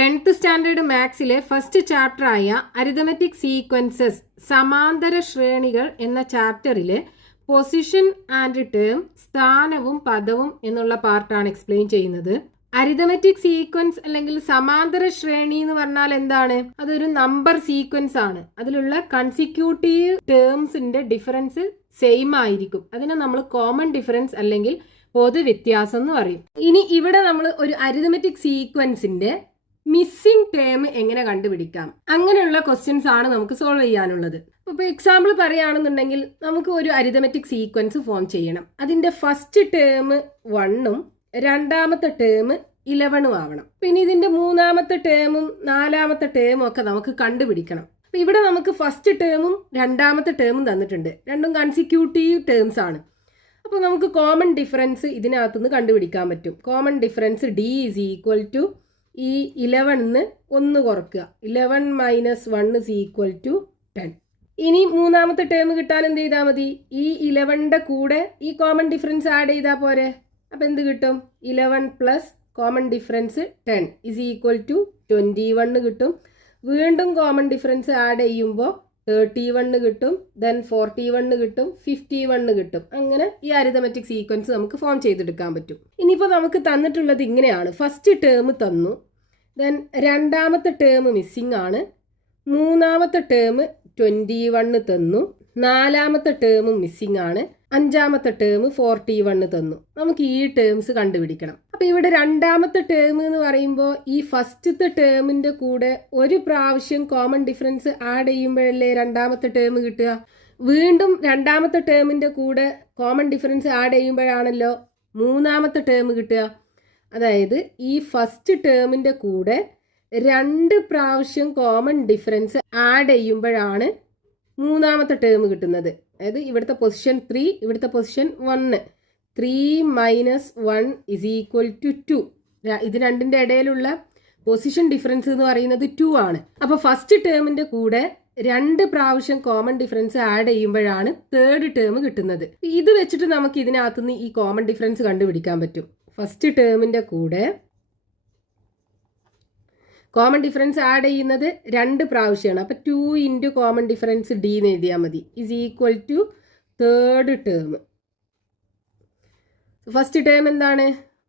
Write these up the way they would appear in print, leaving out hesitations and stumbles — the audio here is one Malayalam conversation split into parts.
10th സ്റ്റാൻഡേർഡ് മാത്സിലെ ഫസ്റ്റ് ചാപ്റ്ററായ അരിതമെറ്റിക് സീക്വൻസസ് സമാന്തര ശ്രേണികൾ എന്ന ചാപ്റ്ററിലെ പൊസിഷൻ ആൻഡ് ടേം സ്ഥാനവും പദവും എന്നുള്ള പാർട്ടാണ് എക്സ്പ്ലെയിൻ ചെയ്യുന്നത്. അരിതമെറ്റിക് സീക്വൻസ് അല്ലെങ്കിൽ സമാന്തര ശ്രേണി എന്ന് പറഞ്ഞാൽ എന്താണ്? അതൊരു നമ്പർ സീക്വൻസ് ആണ്. അതിലുള്ള കൺസിക്യൂട്ടീവ് ടേംസിന്റെ ഡിഫറൻസ് സെയിം ആയിരിക്കും. അതിനെ നമ്മൾ കോമൺ ഡിഫറൻസ് അല്ലെങ്കിൽ പൊതുവ്യത്യാസം എന്ന് പറയും. ഇനി ഇവിടെ നമ്മൾ ഒരു അരിതമെറ്റിക് സീക്വൻസിന്റെ മിസ്സിംഗ് ടേം എങ്ങനെ കണ്ടുപിടിക്കാം, അങ്ങനെയുള്ള ക്വസ്റ്റ്യൻസ് ആണ് നമുക്ക് സോൾവ് ചെയ്യാനുള്ളത്. ഇപ്പോൾ എക്സാമ്പിൾ പറയുകയാണെന്നുണ്ടെങ്കിൽ നമുക്ക് ഒരു അരിതമെറ്റിക് സീക്വൻസ് ഫോം ചെയ്യണം. അതിന്റെ ഫസ്റ്റ് ടേം 1ഉം രണ്ടാമത്തെ ടേം 11ഉം ആവണം. പിന്നെ ഇതിന്റെ മൂന്നാമത്തെ ടേമും നാലാമത്തെ ടേമും ഒക്കെ നമുക്ക് കണ്ടുപിടിക്കണം. അപ്പൊ ഇവിടെ നമുക്ക് ഫസ്റ്റ് ടേമും രണ്ടാമത്തെ ടേമും തന്നിട്ടുണ്ട്. രണ്ടും കൺസിക്യൂട്ടീവ് ടേംസ് ആണ്. അപ്പോൾ നമുക്ക് കോമൺ ഡിഫറൻസ് ഇതിനകത്തുനിന്ന് കണ്ടുപിടിക്കാൻ പറ്റും. Common difference d is equal to ഈ 11ന്ന് 1 കുറക്കുക. 11 മൈനസ് 1 ഈസ് ഈക്വൽ ടു 10. ഇനി മൂന്നാമത്തെ ടേം കിട്ടാൻ എന്ത് ചെയ്താൽ മതി? ഈ 11ന്റെ കൂടെ ഈ കോമൺ ഡിഫറൻസ് ആഡ് ചെയ്താൽ പോരെ. അപ്പം എന്ത് കിട്ടും? 11 plus common difference 10 is equal to 21 കിട്ടും. വീണ്ടും കോമൺ ഡിഫറൻസ് ആഡ് ചെയ്യുമ്പോൾ 31 കിട്ടും, ദെൻ 41 കിട്ടും, 51 കിട്ടും. അങ്ങനെ ഈ അരിതമെറ്റിക് സീക്വൻസ് നമുക്ക് ഫോം ചെയ്തെടുക്കാൻ പറ്റും. ഇനിയിപ്പോൾ നമുക്ക് തന്നിട്ടുള്ളത് ഇങ്ങനെയാണ്. ഫസ്റ്റ് ടേം തന്നു, ദെൻ രണ്ടാമത്തെ ടേം മിസ്സിംഗ് ആണ്, മൂന്നാമത്തെ ടേം 21 തന്നു, നാലാമത്തെ ടേം മിസ്സിംഗ് ആണ്, അഞ്ചാമത്തെ ടേം 41 തന്നു. നമുക്ക് ഈ ടേംസ് കണ്ടുപിടിക്കണം. അപ്പൊ ഇവിടെ രണ്ടാമത്തെ ടേം എന്ന് പറയുമ്പോൾ ഈ ഫസ്റ്റത്തെ ടേമിന്റെ കൂടെ ഒരു പ്രാവശ്യം കോമൺ ഡിഫറൻസ് ആഡ് ചെയ്യുമ്പോഴല്ലേ രണ്ടാമത്തെ ടേം കിട്ടുക. വീണ്ടും രണ്ടാമത്തെ ടേമിന്റെ കൂടെ കോമൺ ഡിഫറൻസ് ആഡ് ചെയ്യുമ്പോഴാണല്ലോ മൂന്നാമത്തെ ടേം കിട്ടുക. അതായത് ഈ ഫസ്റ്റ് ടേമിന്റെ കൂടെ 2 പ്രാവശ്യം കോമൺ ഡിഫറൻസ് ആഡ് ചെയ്യുമ്പോഴാണ് മൂന്നാമത്തെ ടേം കിട്ടുന്നത്. അതായത് ഇവിടുത്തെ പൊസിഷൻ 3, ഇവിടുത്തെ position 1. 3 minus 1 is equal to 2. ഇത് രണ്ടിൻ്റെ ഇടയിലുള്ള പൊസിഷൻ ഡിഫറൻസ് എന്ന് പറയുന്നത് 2 ആണ്. അപ്പോൾ ഫസ്റ്റ് ടേമിൻ്റെ കൂടെ 2 പ്രാവശ്യം കോമൺ ഡിഫറൻസ് ആഡ് ചെയ്യുമ്പോഴാണ് തേർഡ് ടേം കിട്ടുന്നത്. ഇത് വെച്ചിട്ട് നമുക്ക് ഇതിനകത്തുനിന്ന് ഈ കോമൺ ഡിഫറൻസ് കണ്ടുപിടിക്കാൻ പറ്റും. ഫസ്റ്റ് ടേമിൻ്റെ കൂടെ കോമൺ ഡിഫറൻസ് ആഡ് ചെയ്യുന്നത് 2 പ്രാവശ്യമാണ്. അപ്പോൾ 2 ഇൻറ്റു കോമൺ ഡിഫറൻസ് d എന്ന് എഴുതിയാൽ മതി. Is equal to third term. First term എന്താണ്?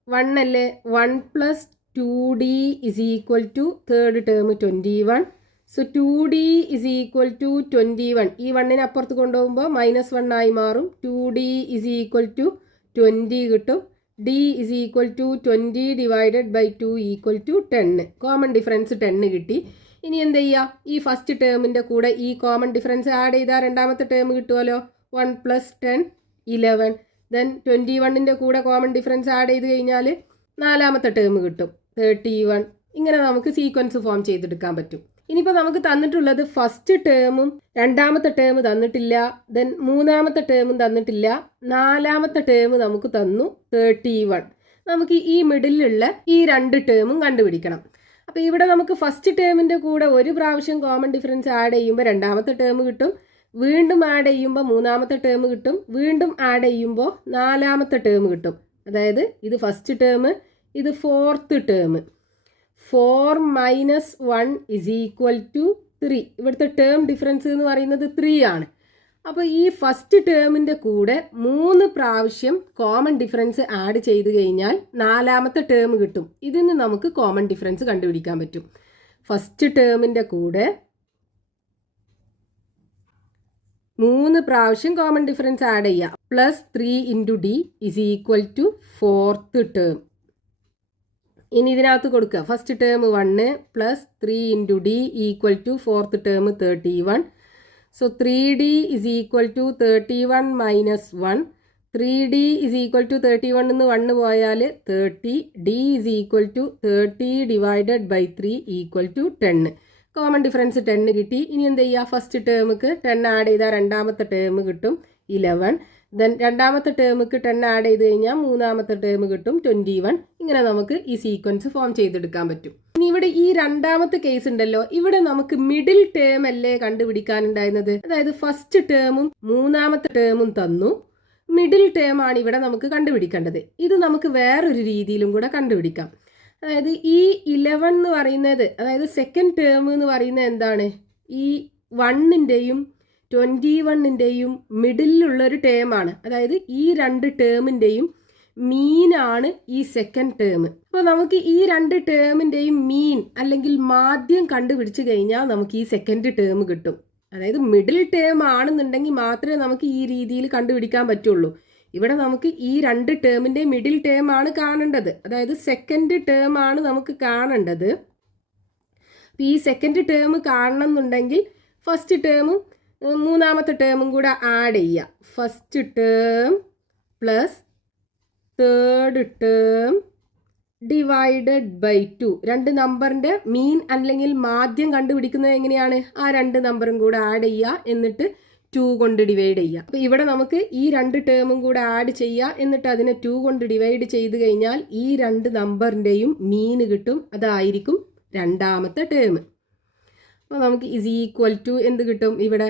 1 അല്ലേ? 1 plus 2d is equal to third term 21. So 2d is equal to 21. ഈ 1നെ അപ്പുറത്ത് കൊണ്ടുപോകുമ്പോൾ -1 ആയി മാറും. 2d ഇസ് ഈക്വൽ ടു 20 കിട്ടും. d is equal to 20 divided by 2 equal to 10. Common difference 10 കിട്ടി. ഇനി എന്ത് ചെയ്യുക? ഈ ഫസ്റ്റ് ടേമിൻ്റെ കൂടെ ഈ കോമൺ ഡിഫറൻസ് ആഡ് ചെയ്താൽ രണ്ടാമത്തെ ടേം കിട്ടുമല്ലോ. 1 പ്ലസ് 10 11. ദെൻ 21ൻ്റെ കൂടെ കോമൺ ഡിഫറൻസ് ആഡ് ചെയ്ത് കഴിഞ്ഞാൽ നാലാമത്തെ ടേം കിട്ടും 31. ഇങ്ങനെ നമുക്ക് സീക്വൻസ് ഫോം ചെയ്തെടുക്കാൻ പറ്റും. ഇനിയിപ്പോൾ നമുക്ക് തന്നിട്ടുള്ളത് ഫസ്റ്റ് ടേമും രണ്ടാമത്തെ ടേം തന്നിട്ടില്ല, ദെൻ മൂന്നാമത്തെ ടേമും തന്നിട്ടില്ല, നാലാമത്തെ ടേം നമുക്ക് തന്നു 31. നമുക്ക് ഈ മിഡിലുള്ള ഈ 2 ടേമും കണ്ടുപിടിക്കണം. അപ്പോൾ ഇവിടെ നമുക്ക് ഫസ്റ്റ് ടേമിൻ്റെ കൂടെ ഒരു പ്രാവശ്യം കോമൺ ഡിഫറൻസ് ആഡ് ചെയ്യുമ്പോൾ രണ്ടാമത്തെ ടേം കിട്ടും, വീണ്ടും ആഡ് ചെയ്യുമ്പോൾ മൂന്നാമത്തെ ടേം കിട്ടും, വീണ്ടും ആഡ് ചെയ്യുമ്പോൾ നാലാമത്തെ ടേം കിട്ടും. അതായത് ഇത് ഫസ്റ്റ് ടേം, ഇത് fourth term. 4 minus 1 is equal to 3. ഇവിടുത്തെ ടേം ഡിഫറൻസ് എന്ന് പറയുന്നത് 3 ആണ്. അപ്പോൾ ഈ ഫസ്റ്റ് ടേമിൻ്റെ കൂടെ 3 പ്രാവശ്യം കോമൺ ഡിഫറൻസ് ആഡ് ചെയ്ത് കഴിഞ്ഞാൽ നാലാമത്തെ ടേം കിട്ടും. ഇതിന് നമുക്ക് കോമൺ ഡിഫറൻസ് കണ്ടുപിടിക്കാൻ പറ്റും. ഫസ്റ്റ് ടേമിൻ്റെ കൂടെ 3 പ്രാവശ്യം കോമൺ ഡിഫറൻസ് ആഡ് ചെയ്യുക. Plus 3 into d is equal to fourth term. ഇനി ഇതിനകത്ത് കൊടുക്കുക. First term 1 plus 3 into d equal to fourth term 31. So 3d is equal to 31 minus 1. 3d is equal to 31 എന്ന് 1 പോയാൽ 30. d is equal to 30 divided by 3 equal to 10. Common difference 10 കിട്ടി. ഇനി എന്ത് ചെയ്യുക? ഫസ്റ്റ് ടേമുക്ക് 10 ആഡ് ചെയ്താൽ രണ്ടാമത്തെ ടേം കിട്ടും 11. ദെൻ രണ്ടാമത്തെ ടേമുക്ക് 10 ആഡ് ചെയ്ത് കഴിഞ്ഞാൽ മൂന്നാമത്തെ ടേം കിട്ടും 21. ഇങ്ങനെ നമുക്ക് ഈ സീക്വൻസ് ഫോം ചെയ്തെടുക്കാൻ പറ്റും. ഇനി ഇവിടെ ഈ രണ്ടാമത്തെ കേസ് ഉണ്ടല്ലോ, ഇവിടെ നമുക്ക് മിഡിൽ ടേം അല്ലേ കണ്ടുപിടിക്കാനുണ്ടായിരുന്നത്. അതായത് ഫസ്റ്റ് ടേമും മൂന്നാമത്തെ ടേമും തന്നു, മിഡിൽ ടേം ആണ് ഇവിടെ നമുക്ക് കണ്ടുപിടിക്കേണ്ടത്. ഇത് നമുക്ക് വേറൊരു രീതിയിലും കൂടെ കണ്ടുപിടിക്കാം. അതായത് ഈ 11 എന്ന് പറയുന്നത്, അതായത് സെക്കൻഡ് ടേം എന്ന് പറയുന്നത് എന്താണ്? ഈ 1ൻ്റെയും 21ൻ്റെയും മിഡിലുള്ളൊരു ടേമാണ്. അതായത് ഈ രണ്ട് ടേമിൻ്റെയും മീനാണ് ഈ സെക്കൻഡ് ടേം. അപ്പോൾ നമുക്ക് ഈ രണ്ട് ടേമിൻ്റെയും മീൻ അല്ലെങ്കിൽ മാധ്യം കണ്ടുപിടിച്ച് കഴിഞ്ഞാൽ നമുക്ക് ഈ സെക്കൻഡ് ടേം കിട്ടും. അതായത് മിഡിൽ ടേം ആണെന്നുണ്ടെങ്കിൽ മാത്രമേ നമുക്ക് ഈ രീതിയിൽ കണ്ടുപിടിക്കാൻ പറ്റുള്ളൂ. ഇവിടെ നമുക്ക് ഈ രണ്ട് ടേമിൻ്റെ മിഡിൽ ടേം ആണ് കാണേണ്ടത്. അതായത് സെക്കൻഡ് ടേം ആണ് നമുക്ക് കാണേണ്ടത്. അപ്പോൾ ഈ സെക്കൻഡ് ടേം കാണണം എന്നുണ്ടെങ്കിൽ ഫസ്റ്റ് ടേമും മൂന്നാമത്തെ ടേമും കൂടെ ആഡ് ചെയ്യുക. First term plus third term divided by 2. രണ്ട് നമ്പറിൻ്റെ മീൻ അല്ലെങ്കിൽ മാധ്യം കണ്ടുപിടിക്കുന്നത് എങ്ങനെയാണ്? ആ രണ്ട് നമ്പറും കൂടെ ആഡ് ചെയ്യുക, എന്നിട്ട് 2 കൊണ്ട് ഡിവൈഡ് ചെയ്യുക. അപ്പോൾ ഇവിടെ നമുക്ക് ഈ രണ്ട് ടേമും കൂടെ ആഡ് ചെയ്യുക, എന്നിട്ട് അതിനെ 2 കൊണ്ട് ഡിവൈഡ് ചെയ്ത് കഴിഞ്ഞാൽ ഈ രണ്ട് നമ്പറിൻ്റെയും മീൻ കിട്ടും. അതായിരിക്കും രണ്ടാമത്തെ ടേം. അപ്പോൾ നമുക്ക് ഇസ് ഈക്വൽ ടു എന്ത് കിട്ടും? ഇവിടെ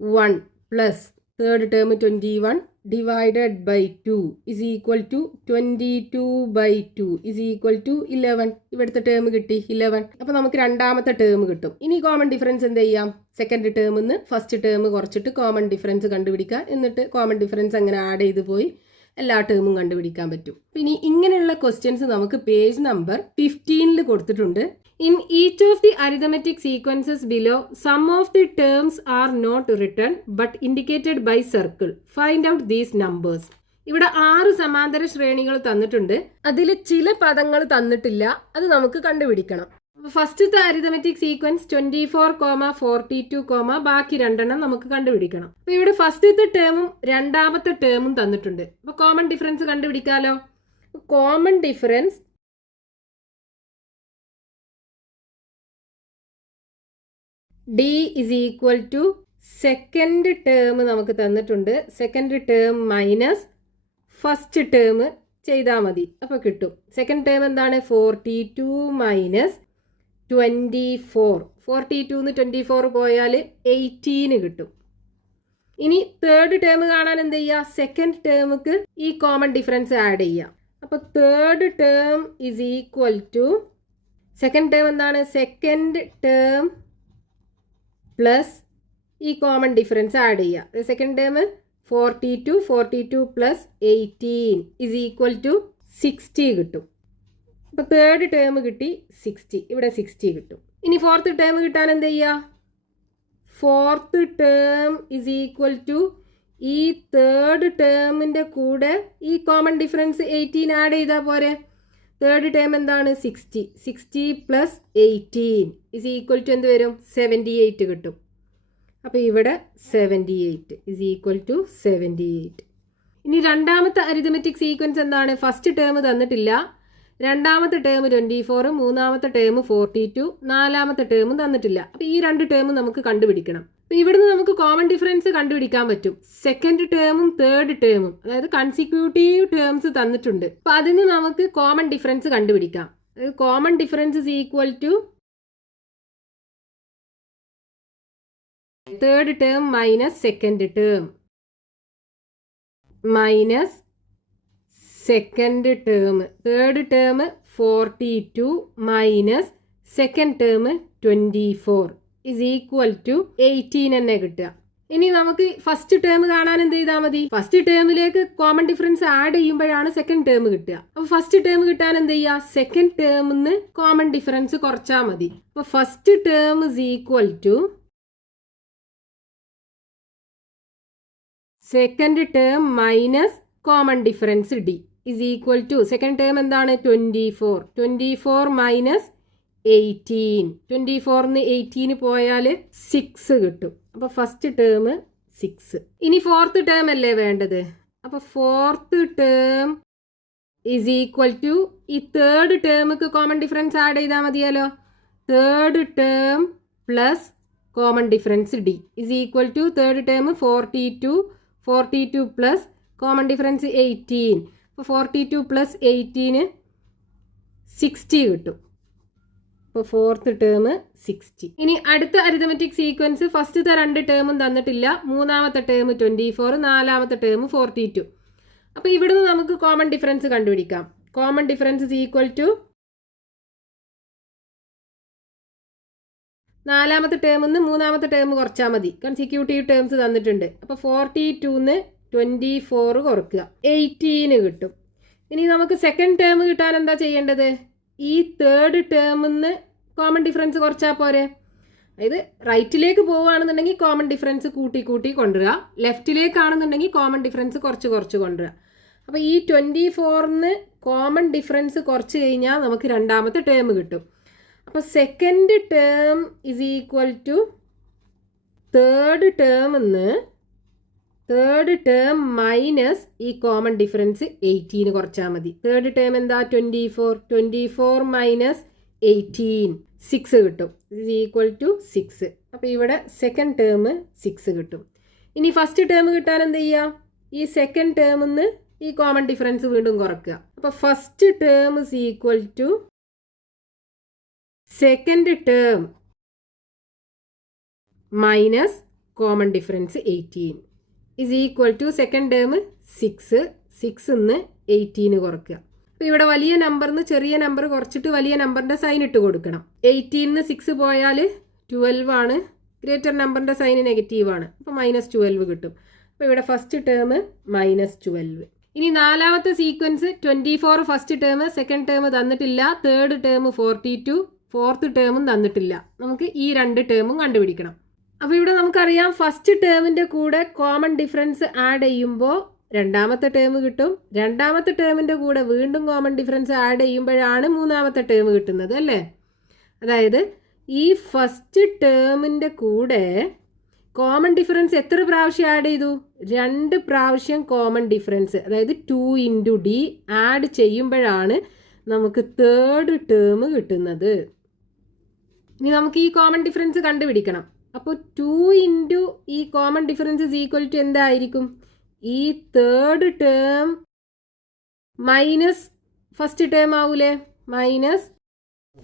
1 plus third term 21 divided by 2 is equal to 22 by 2 is equal to 11. ഇവിടുത്തെ ടേം കിട്ടി 11. അപ്പോൾ നമുക്ക് രണ്ടാമത്തെ ടേം കിട്ടും. ഇനി കോമൺ ഡിഫറൻസ് എന്ത് ചെയ്യാം? സെക്കൻഡ് ടേമിൽ നിന്ന് ഫസ്റ്റ് ടേം കുറച്ചിട്ട് കോമൺ ഡിഫറൻസ് കണ്ടുപിടിക്കുക. എന്നിട്ട് കോമൺ ഡിഫറൻസ് അങ്ങനെ ആഡ് ചെയ്ത് പോയി എല്ലാ ടേമും കണ്ടുപിടിക്കാൻ പറ്റും. ഇനി ഇങ്ങനെയുള്ള ക്വസ്റ്റ്യൻസ് നമുക്ക് പേജ് നമ്പർ 15 കൊടുത്തിട്ടുണ്ട്. In each of the arithmetic sequences below, some of the terms are not written but indicated by circle. Find out these numbers. ഇവിടെ 6 സമാന്തര ശ്രേണികൾ തന്നിട്ടുണ്ട്. അതിൽ ചില പദങ്ങൾ തന്നിട്ടില്ല. അത് നമുക്ക് കണ്ടുപിടിക്കണം. ഫസ്റ്റത്തെ അരിതമെറ്റിക് സീക്വൻസ് 24, 42, ബാക്കി രണ്ടെണ്ണം നമുക്ക് കണ്ടുപിടിക്കണം. അപ്പോൾ ഇവിടെ ഫസ്റ്റത്തെ ടേമും രണ്ടാമത്തെ ടേമും തന്നിട്ടുണ്ട്. അപ്പോൾ കോമൺ ഡിഫറൻസ് കണ്ടുപിടിക്കാലോ. Common difference D is equal to second term നമുക്ക് തന്നിട്ടുണ്ട്. Second term minus first term ചെയ്താൽ മതി. അപ്പോൾ കിട്ടും. സെക്കൻഡ് ടേം എന്താണ്? 42 മൈനസ് 24. 42 നിന്ന് 24 പോയാൽ 18 കിട്ടും. ഇനി തേർഡ് ടേം കാണാൻ എന്ത് ചെയ്യുക? സെക്കൻഡ് ടേമുക്ക് ഈ കോമൺ ഡിഫറൻസ് ആഡ് ചെയ്യുക. അപ്പോൾ third term is equal to second term എന്താണ്? സെക്കൻഡ് ടേം പ്ലസ് ഈ കോമൺ ഡിഫറൻസ് ആഡ് ചെയ്യുക. Second term 42 plus 18 is equal to 60 കിട്ടും. അപ്പോൾ തേർഡ് ടേം കിട്ടി 60. ഇവിടെ 60 കിട്ടും. ഇനി ഫോർത്ത് ടേം കിട്ടാൻ എന്ത് ചെയ്യുക? Fourth term is equal to ഈ തേർഡ് ടേമിൻ്റെ കൂടെ ഈ കോമൺ ഡിഫറൻസ് 18 ആഡ് ചെയ്താൽ പോരെ. തേർഡ് ടേം എന്താണ്? 60 പ്ലസ് 18 ഇസ് ഈക്വൽ ടു എന്ത് വരും? 78 കിട്ടും. അപ്പോൾ ഇവിടെ 78 ഇസ് ഈക്വൽ ടു 78. ഇനി രണ്ടാമത്തെ അരിതമെറ്റിക് സീക്വൻസ് എന്താണ്? ഫസ്റ്റ് ടേം തന്നിട്ടില്ല. രണ്ടാമത്തെ ടേം 24, മൂന്നാമത്തെ ടേം 42, നാലാമത്തെ ടേമും തന്നിട്ടില്ല. അപ്പോൾ ഈ രണ്ട് ടേമും നമുക്ക് കണ്ടുപിടിക്കണം. അപ്പോൾ ഇവിടുന്ന് നമുക്ക് കോമൺ ഡിഫറൻസ് കണ്ടുപിടിക്കാൻ പറ്റും. സെക്കൻഡ് ടേമും തേർഡ് ടേമും, അതായത് കൺസിക്യൂട്ടീവ് ടേംസ് തന്നിട്ടുണ്ട്. അപ്പോൾ അതിന് നമുക്ക് കോമൺ ഡിഫറൻസ് കണ്ടുപിടിക്കാം. അതായത് common difference is equal to third term minus second term minus second term. Third term 42 minus second term 24 is equal to 18 തന്നെ കിട്ടുക. ഇനി നമുക്ക് ഫസ്റ്റ് ടേം കാണാൻ എന്ത് ചെയ്താൽ മതി? ഫസ്റ്റ് ടേമിലേക്ക് കോമൺ ഡിഫറൻസ് ആഡ് ചെയ്യുമ്പോഴാണ് സെക്കൻഡ് ടേം കിട്ടുക. അപ്പോൾ ഫസ്റ്റ് ടേം കിട്ടാൻ എന്ത് ചെയ്യുക? സെക്കൻഡ് ടേമിൽ നിന്ന് കോമൺ ഡിഫറൻസ് കുറച്ചാൽ മതി. അപ്പോൾ first term is equal to second term minus common difference D is equal to second term എന്താണ്? 24 മൈനസ് 18. 24 18 പോയാൽ 6 കിട്ടും. അപ്പോൾ ഫസ്റ്റ് ടേം 6. ഇനി ഫോർത്ത് ടേം അല്ലേ വേണ്ടത്? അപ്പോൾ fourth term is equal to ഈ തേർഡ് ടേമുക്ക് കോമൺ ഡിഫറൻസ് ആഡ് ചെയ്താൽ മതിയല്ലോ. Third term plus common difference d is equal to third term 42 plus common difference 18. അപ്പോൾ 42 പ്ലസ് 18 60 കിട്ടും. അപ്പോൾ ഫോർത്ത് ടേം 60. ഇനി അടുത്ത അരിതമെറ്റിക് സീക്വൻസ് ഫസ്റ്റത്തെ രണ്ട് ടേമും തന്നിട്ടില്ല. മൂന്നാമത്തെ ടേം 24, നാലാമത്തെ ടേം 42. അപ്പോൾ ഇവിടുന്ന് നമുക്ക് കോമൺ ഡിഫറൻസ് കണ്ടുപിടിക്കാം. Common difference is equal to നാലാമത്തെ ടേമിൽ നിന്ന് മൂന്നാമത്തെ ടേം കുറച്ചാൽ മതി. കൺസിക്യൂട്ടീവ് ടേംസ് തന്നിട്ടുണ്ട്. അപ്പോൾ 42 24 കുറക്കുക, 18 കിട്ടും. ഇനി നമുക്ക് സെക്കൻഡ് ടേം കിട്ടാൻ എന്താ ചെയ്യേണ്ടത്? ഈ തേർഡ് ടേമിൽ നിന്ന് കോമൺ ഡിഫറൻസ് കുറച്ചാൽ പോരെ. അതായത് റൈറ്റിലേക്ക് പോവുകയാണെന്നുണ്ടെങ്കിൽ കോമൺ ഡിഫറൻസ് കൂട്ടി കൂട്ടി കൊണ്ടുവരിക, ലെഫ്റ്റിലേക്കാണെന്നുണ്ടെങ്കിൽ കോമൺ ഡിഫറൻസ് കുറച്ച് കുറച്ച് കൊണ്ടുവരിക. അപ്പോൾ ഈ 24 കോമൺ ഡിഫറൻസ് കുറച്ച് കഴിഞ്ഞാൽ നമുക്ക് രണ്ടാമത്തെ ടേം കിട്ടും. അപ്പോൾ second term is equal to third term minus ഈ കോമൺ ഡിഫറൻസ് 18 കുറച്ചാൽ മതി. തേർഡ് ടേം എന്താ? 24 മൈനസ് 18 6 കിട്ടും. Is equal to 6. അപ്പോൾ ഇവിടെ സെക്കൻഡ് ടേം 6 കിട്ടും. ഇനി ഫസ്റ്റ് ടേം കിട്ടാൻ എന്ത് ചെയ്യുക? ഈ സെക്കൻഡ് ടേമിൽ നിന്ന് ഈ കോമൺ ഡിഫറൻസ് വീണ്ടും കുറയ്ക്കുക. അപ്പോൾ first term is equal to second term minus common difference 18 is equal to second term 6 നിന്ന് 18 കുറയ്ക്കുക. അപ്പോൾ ഇവിടെ വലിയ നമ്പറിന് ചെറിയ നമ്പർ കുറച്ചിട്ട് വലിയ നമ്പറിൻ്റെ സൈൻ ഇട്ട് കൊടുക്കണം. 18 6 പോയാൽ 12 ആണ്. ഗ്രേറ്റർ നമ്പറിൻ്റെ സൈൻ നെഗറ്റീവ് ആണ്. അപ്പോൾ -12 കിട്ടും. അപ്പോൾ ഇവിടെ ഫസ്റ്റ് ടേം -12. ഇനി നാലാമത്തെ sequence 24 first term, second term തന്നിട്ടില്ല, തേർഡ് ടേം 42, ഫോർത്ത് ടേമും തന്നിട്ടില്ല. നമുക്ക് ഈ രണ്ട് ടേമും കണ്ടുപിടിക്കണം. അപ്പോൾ ഇവിടെ നമുക്കറിയാം ഫസ്റ്റ് ടേമിൻ്റെ കൂടെ കോമൺ ഡിഫറൻസ് ആഡ് ചെയ്യുമ്പോൾ രണ്ടാമത്തെ ടേം കിട്ടും. രണ്ടാമത്തെ ടേമിൻ്റെ കൂടെ വീണ്ടും കോമൺ ഡിഫറൻസ് ആഡ് ചെയ്യുമ്പോഴാണ് മൂന്നാമത്തെ ടേം കിട്ടുന്നത് അല്ലേ. അതായത് ഈ ഫസ്റ്റ് ടേമിൻ്റെ കൂടെ കോമൺ ഡിഫറൻസ് എത്ര പ്രാവശ്യം ആഡ് ചെയ്തു? 2 പ്രാവശ്യം കോമൺ ഡിഫറൻസ്, അതായത് 2 × d ആഡ് ചെയ്യുമ്പോഴാണ് നമുക്ക് തേർഡ് ടേം കിട്ടുന്നത്. ഇനി നമുക്ക് ഈ കോമൺ ഡിഫറൻസ് കണ്ടുപിടിക്കണം. അപ്പോൾ 2 ഈ common difference is equal to എന്തായിരിക്കും? ഈ third term minus first term ആവൂലേ? Minus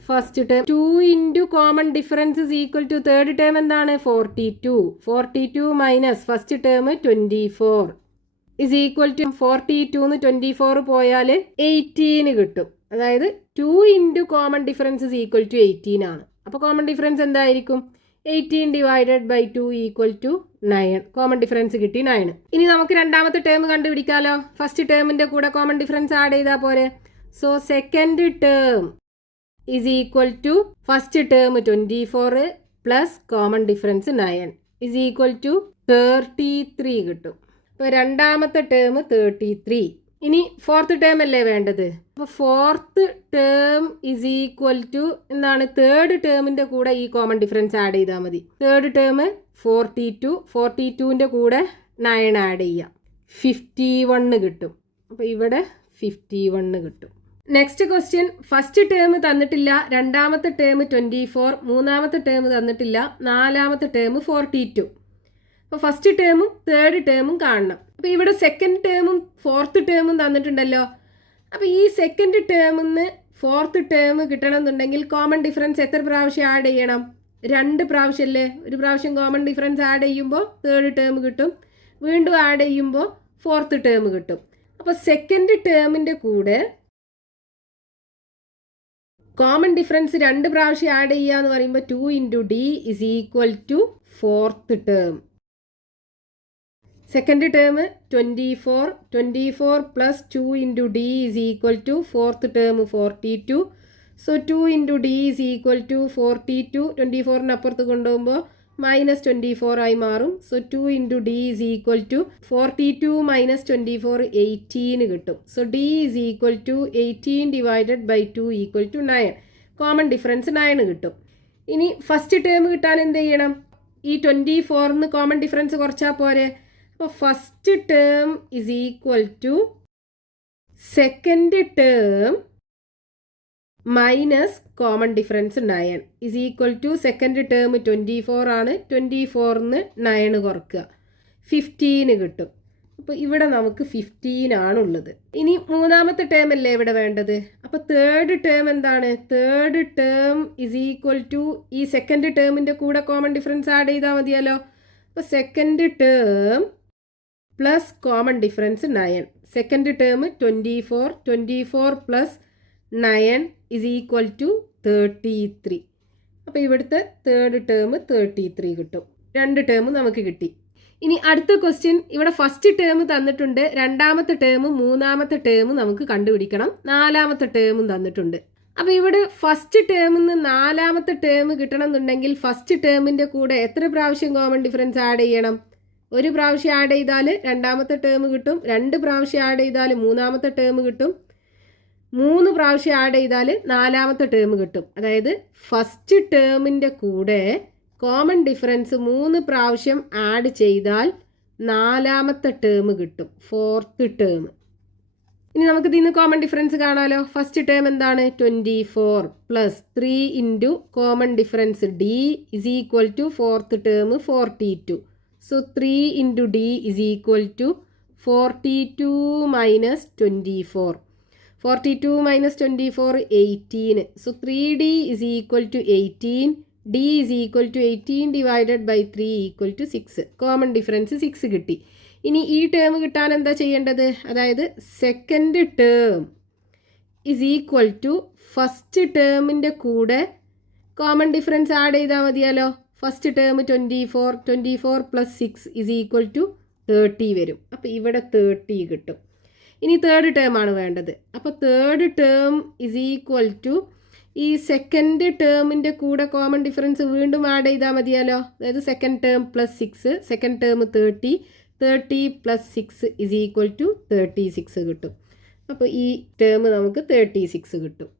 first term 2 common difference is equal to third term എന്താണ്? 42 minus first term 24 is equal to 42 24 പോയാൽ 18 കിട്ടും. അതായത് 2 common difference is equal to 18 ആണ്. അപ്പോൾ കോമൺ ഡിഫറൻസ് എന്തായിരിക്കും? 18 divided by 2 equal to 9. Common difference കിട്ടി 9. ഇനി നമുക്ക് രണ്ടാമത്തെ ടേം കണ്ടുപിടിക്കാമല്ലോ. ഫസ്റ്റ് ടേമിൻ്റെ കൂടെ കോമൺ ഡിഫറൻസ് ആഡ് ചെയ്താൽ പോരെ. So second term is equal to first term 24 plus common difference 9 is equal to 33 കിട്ടും. അപ്പോൾ രണ്ടാമത്തെ ടേം 33. ഇനി ഫോർത്ത് ടേം അല്ലേ വേണ്ടത്. അപ്പോൾ fourth term is equal to എന്താണ്? തേർഡ് ടേമിൻ്റെ കൂടെ ഈ കോമൺ ഡിഫറൻസ് ആഡ് ചെയ്താൽ മതി. തേർഡ് ടേം 42ൻ്റെ കൂടെ 9 ആഡ് ചെയ്യാം, 51 കിട്ടും. അപ്പോൾ ഇവിടെ 51 കിട്ടും. നെക്സ്റ്റ് ക്വസ്റ്റ്യൻ, ഫസ്റ്റ് ടേം തന്നിട്ടില്ല, രണ്ടാമത്തെ ടേം 24, മൂന്നാമത്തെ ടേം തന്നിട്ടില്ല, നാലാമത്തെ ടേം 42. അപ്പോൾ ഫസ്റ്റ് ടേമും തേർഡ് ടേമും കാണണം. അപ്പോൾ ഇവിടെ സെക്കൻഡ് ടേമും ഫോർത്ത് ടേമും തന്നിട്ടുണ്ടല്ലോ. അപ്പോൾ ഈ സെക്കൻഡ് ടേമിൽ നിന്ന് ഫോർത്ത് ടേം കിട്ടണമെന്നുണ്ടെങ്കിൽ കോമൺ ഡിഫറൻസ് എത്ര പ്രാവശ്യം ആഡ് ചെയ്യണം? 2 പ്രാവശ്യമല്ലേ. ഒരു പ്രാവശ്യം കോമൺ ഡിഫറൻസ് ആഡ് ചെയ്യുമ്പോൾ തേർഡ് ടേം കിട്ടും, വീണ്ടും ആഡ് ചെയ്യുമ്പോൾ ഫോർത്ത് ടേം കിട്ടും. അപ്പോൾ സെക്കൻഡ് ടേമിൻ്റെ കൂടെ കോമൺ ഡിഫറൻസ് 2 പ്രാവശ്യം ആഡ് ചെയ്യുക എന്ന് പറയുമ്പോൾ 2 × d is equal to fourth term. Second term 24 plus 2 × d is equal to fourth term 42. So 2 × d is equal to 42. 24 അപ്പുറത്ത് കൊണ്ടുപോകുമ്പോൾ -24 ആയി മാറും. So 2 × d is equal to 42 - 24 18 കിട്ടും. So d is equal to 18 divided by 2 equal to 9. Common difference 9 കിട്ടും. ഇനി ഫസ്റ്റ് ടേം കിട്ടാൻ എന്ത് ചെയ്യണം? ഈ 24 കോമൺ ഡിഫറൻസ് കുറച്ചാൽ പോരെ. അപ്പോൾ first term is equal to second term minus common difference 9 is equal to second term 24 ആണ്. 24 9 കുറക്കുക, 15 കിട്ടും. അപ്പോൾ ഇവിടെ നമുക്ക് 15 ആണുള്ളത്. ഇനി മൂന്നാമത്തെ ടേം അല്ലേ ഇവിടെ വേണ്ടത്. അപ്പോൾ തേർഡ് ടേം എന്താണ്? Third term is equal to ഈ സെക്കൻഡ് ടേമിൻ്റെ കൂടെ കോമൺ ഡിഫറൻസ് ആഡ് ചെയ്താൽ മതിയല്ലോ. അപ്പോൾ second term plus common difference 9. Second term 24 plus 9 is equal to 33. അപ്പോൾ ഇവിടുത്തെ തേർഡ് ടേം 33 കിട്ടും. 2 ടേം നമുക്ക് കിട്ടി. ഇനി അടുത്ത ക്വസ്റ്റ്യൻ, ഇവിടെ ഫസ്റ്റ് ടേം തന്നിട്ടുണ്ട്, രണ്ടാമത്തെ ടേം, മൂന്നാമത്തെ ടേം നമുക്ക് കണ്ടുപിടിക്കണം, നാലാമത്തെ ടേമും തന്നിട്ടുണ്ട്. അപ്പോൾ ഇവിടെ ഫസ്റ്റ് ടേമിൽ നിന്ന് നാലാമത്തെ ടേം കിട്ടണം എന്നുണ്ടെങ്കിൽ ഫസ്റ്റ് ടേമിൻ്റെ കൂടെ എത്ര പ്രാവശ്യം കോമൺ ഡിഫറൻസ് ആഡ് ചെയ്യണം? ഒരു പ്രാവശ്യം ആഡ് ചെയ്താൽ രണ്ടാമത്തെ ടേം കിട്ടും, 2 പ്രാവശ്യം ആഡ് ചെയ്താൽ മൂന്നാമത്തെ ടേം കിട്ടും, 3 പ്രാവശ്യം ആഡ് ചെയ്താൽ നാലാമത്തെ ടേം കിട്ടും. അതായത് ഫസ്റ്റ് ടേമിൻ്റെ കൂടെ കോമൺ ഡിഫറൻസ് 3 പ്രാവശ്യം ആഡ് ചെയ്താൽ നാലാമത്തെ ടേം കിട്ടും, ഫോർത്ത് ടേം. ഇനി നമുക്ക് ഇതിൽ നിന്ന് കോമൺ ഡിഫറൻസ് കാണാമല്ലോ. ഫസ്റ്റ് ടേം എന്താണ്? 24 plus 3 into common difference D is equal to fourth term 42. So 3 into d is equal to 42 minus 24. 42 minus 24 18. So 3d is equal to 18. d is equal to 18 divided by 3 equal to 6. Common difference 6 കിട്ടി. ഇനി ഈ ടേം കിട്ടാൻ എന്താ ചെയ്യേണ്ടത്? അതായത് second term is equal to first ടേമിൻ്റെ കൂടെ കോമൺ ഡിഫറൻസ് ആഡ് ചെയ്താൽ മതിയല്ലോ. First term 24 plus 6 is equal to 30 വരും. അപ്പോൾ ഇവിടെ 30 കിട്ടും. ഇനി തേർഡ് ടേം ആണ് വേണ്ടത്. അപ്പോൾ third term is equal to ഈ സെക്കൻഡ് ടേമിൻ്റെ കൂടെ കോമൺ ഡിഫറൻസ് വീണ്ടും ആഡ് ചെയ്താൽ മതിയല്ലോ. അതായത് second term plus 6, second term 30 plus 6 is equal to 36 കിട്ടും. അപ്പോൾ ഈ ടേം നമുക്ക് 36 കിട്ടും.